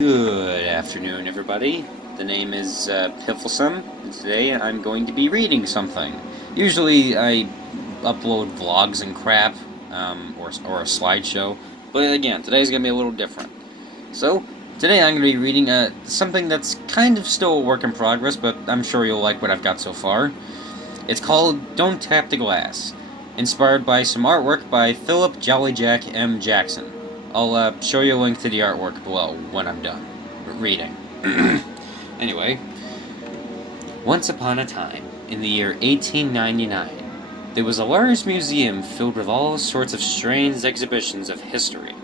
Good afternoon, everybody. The name is Pifflesome, and today I'm going to be reading something. Usually I upload vlogs and crap, or a slideshow, but again, today's going to be a little different. So, today I'm going to be reading something that's kind of still a work in progress, but I'm sure you'll like what I've got so far. It's called Don't Tap the Glass, inspired by some artwork by Phillip Jollyjack M. Jackson. I'll show you a link to the artwork below when I'm done reading. Anyway, once upon a time, in the year 1899, there was a large museum filled with all sorts of strange exhibitions of history.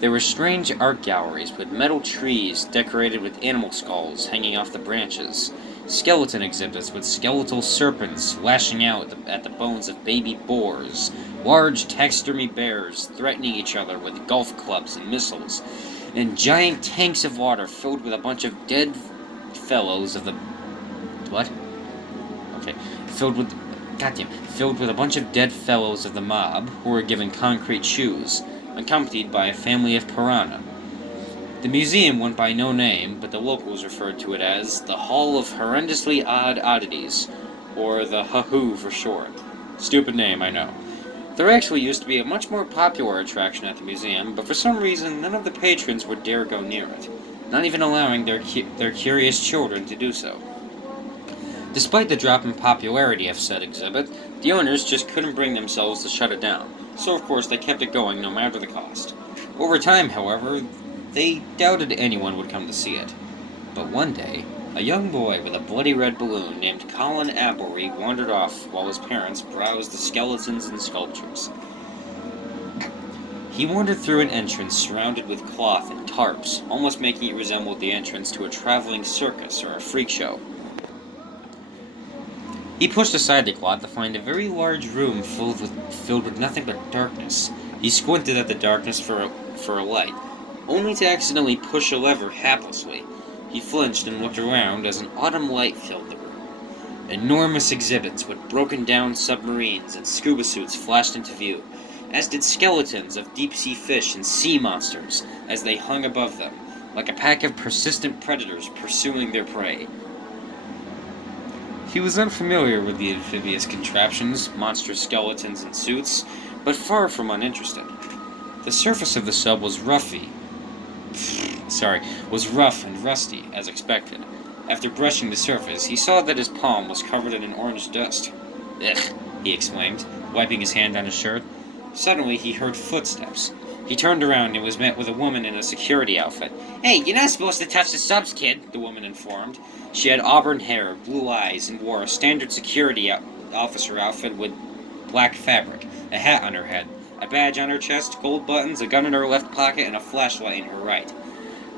There were strange art galleries with metal trees decorated with animal skulls hanging off the branches, skeleton exhibits with skeletal serpents lashing out at the bones of baby boars, large taxidermy bears threatening each other with golf clubs and missiles, and giant tanks of water filled with a bunch of dead fellows of the... What? Okay. Filled with a bunch of dead fellows of the mob who were given concrete shoes, accompanied by a family of piranha. The museum went by no name, but the locals referred to it as the Hall of Horrendously Odd Oddities, or the HaHoo for short. Stupid name, I know. There actually used to be a much more popular attraction at the museum, but for some reason none of the patrons would dare go near it, not even allowing their curious children to do so. Despite the drop in popularity of said exhibit, the owners just couldn't bring themselves to shut it down, so of course they kept it going no matter the cost. Over time, however, they doubted anyone would come to see it. But one day, a young boy with a bloody red balloon named Colin Appleby wandered off while his parents browsed the skeletons and sculptures. He wandered through an entrance surrounded with cloth and tarps, almost making it resemble the entrance to a traveling circus or a freak show. He pushed aside the cloth to find a very large room filled with nothing but darkness. He squinted at the darkness for a light, only to accidentally push a lever haplessly. He flinched and looked around as an autumn light filled the room. Enormous exhibits with broken-down submarines and scuba suits flashed into view, as did skeletons of deep-sea fish and sea monsters as they hung above them, like a pack of persistent predators pursuing their prey. He was unfamiliar with the amphibious contraptions, monstrous skeletons, and suits, but far from uninterested. The surface of the sub was rough and rusty, as expected. After brushing the surface, he saw that his palm was covered in an orange dust. "Ugh," he exclaimed, wiping his hand on his shirt. Suddenly, he heard footsteps. He turned around and was met with a woman in a security outfit. "Hey, you're not supposed to touch the subs, kid," the woman informed. She had auburn hair, blue eyes, and wore a standard security officer outfit with black fabric, a hat on her head, a badge on her chest, gold buttons, a gun in her left pocket, and a flashlight in her right.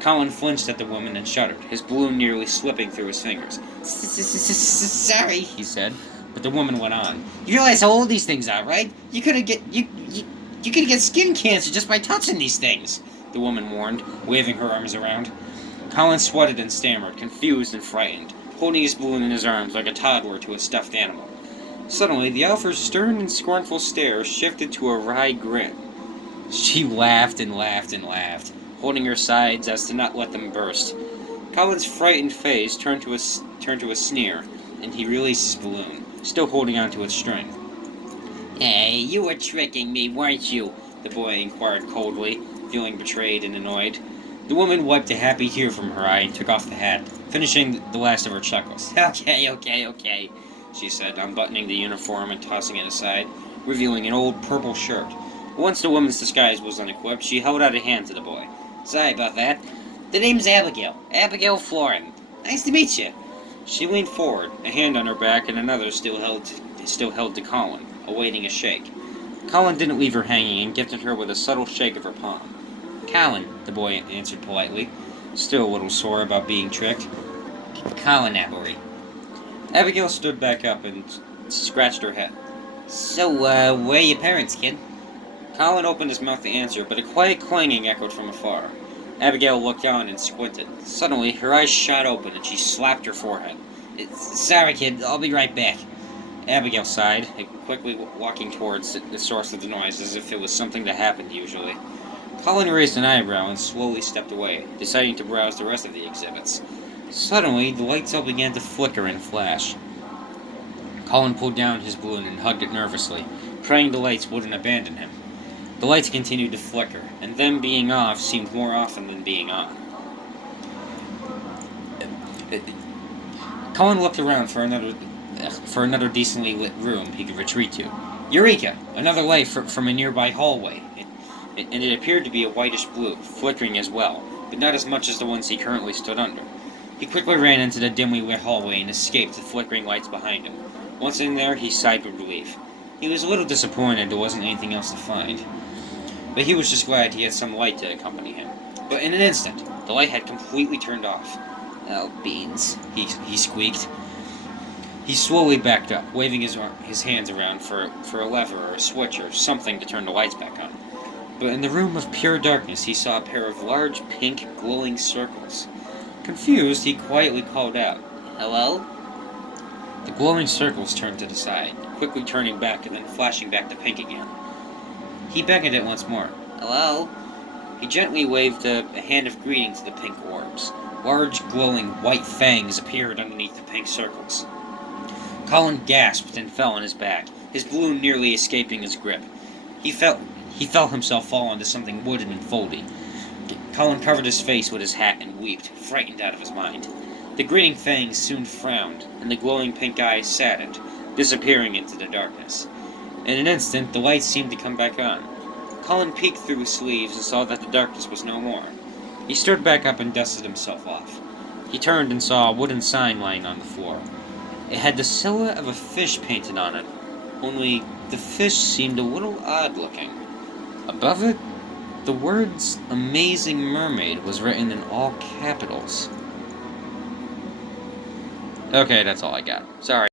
Colin flinched at the woman and shuddered, his balloon nearly slipping through his fingers. "Sorry," he said, but the woman went on. "You realize how old these things are, right? You could get skin cancer just by touching these things," the woman warned, waving her arms around. Colin sweated and stammered, confused and frightened, holding his balloon in his arms like a toddler to a stuffed animal. Suddenly, the elf's stern and scornful stare shifted to a wry grin. She laughed and laughed and laughed, holding her sides as to not let them burst. Colin's frightened face turned to a sneer, and he released his balloon, still holding onto its string. "Hey, you were tricking me, weren't you?" the boy inquired coldly, feeling betrayed and annoyed. The woman wiped a happy tear from her eye and took off the hat, finishing the last of her chuckles. Okay, she said, unbuttoning the uniform and tossing it aside, revealing an old purple shirt. Once the woman's disguise was unequipped, she held out a hand to the boy. "Sorry about that. The name's Abigail. Abigail Florin. Nice to meet you." She leaned forward, a hand on her back and another still held to Colin, awaiting a shake. Colin didn't leave her hanging and gifted her with a subtle shake of her palm. "Colin," the boy answered politely, still a little sore about being tricked. "Colin Appleby." Abigail stood back up and scratched her head. "So, where are your parents, kid?" Colin opened his mouth to answer, but a quiet clanging echoed from afar. Abigail looked down and squinted. Suddenly, her eyes shot open and she slapped her forehead. "Sorry, kid. I'll be right back." Abigail sighed, quickly walking towards the source of the noise as if it was something that happened usually. Colin raised an eyebrow and slowly stepped away, deciding to browse the rest of the exhibits. Suddenly, the lights all began to flicker and flash. Colin pulled down his balloon and hugged it nervously, praying the lights wouldn't abandon him. The lights continued to flicker, and them being off seemed more often than being on. Colin looked around for another decently lit room he could retreat to. Eureka! Another light from a nearby hallway. And it appeared to be a whitish blue, flickering as well, but not as much as the ones he currently stood under. He quickly ran into the dimly lit hallway and escaped the flickering lights behind him. Once in there, he sighed with relief. He was a little disappointed there wasn't anything else to find, but he was just glad he had some light to accompany him. But in an instant, the light had completely turned off. "Oh, beans," he squeaked. He slowly backed up, waving his hands around for a lever or a switch or something to turn the lights back on. But in the room of pure darkness, he saw a pair of large, pink, glowing circles. Confused, he quietly called out, "Hello?" The glowing circles turned to the side, quickly turning back and then flashing back to pink again. He beckoned it once more. "Hello?" He gently waved a hand of greeting to the pink orbs. Large, glowing, white fangs appeared underneath the pink circles. Colin gasped and fell on his back, his balloon nearly escaping his grip. He felt himself fall onto something wooden and foldy. Colin covered his face with his hat and wept, frightened out of his mind. The grinning fangs soon frowned, and the glowing pink eyes saddened, disappearing into the darkness. In an instant, the lights seemed to come back on. Colin peeked through his sleeves and saw that the darkness was no more. He stood back up and dusted himself off. He turned and saw a wooden sign lying on the floor. It had the silhouette of a fish painted on it, only the fish seemed a little odd-looking. Above it, the words "Amazing Mermaid" was written in all capitals. Okay, that's all I got. Sorry.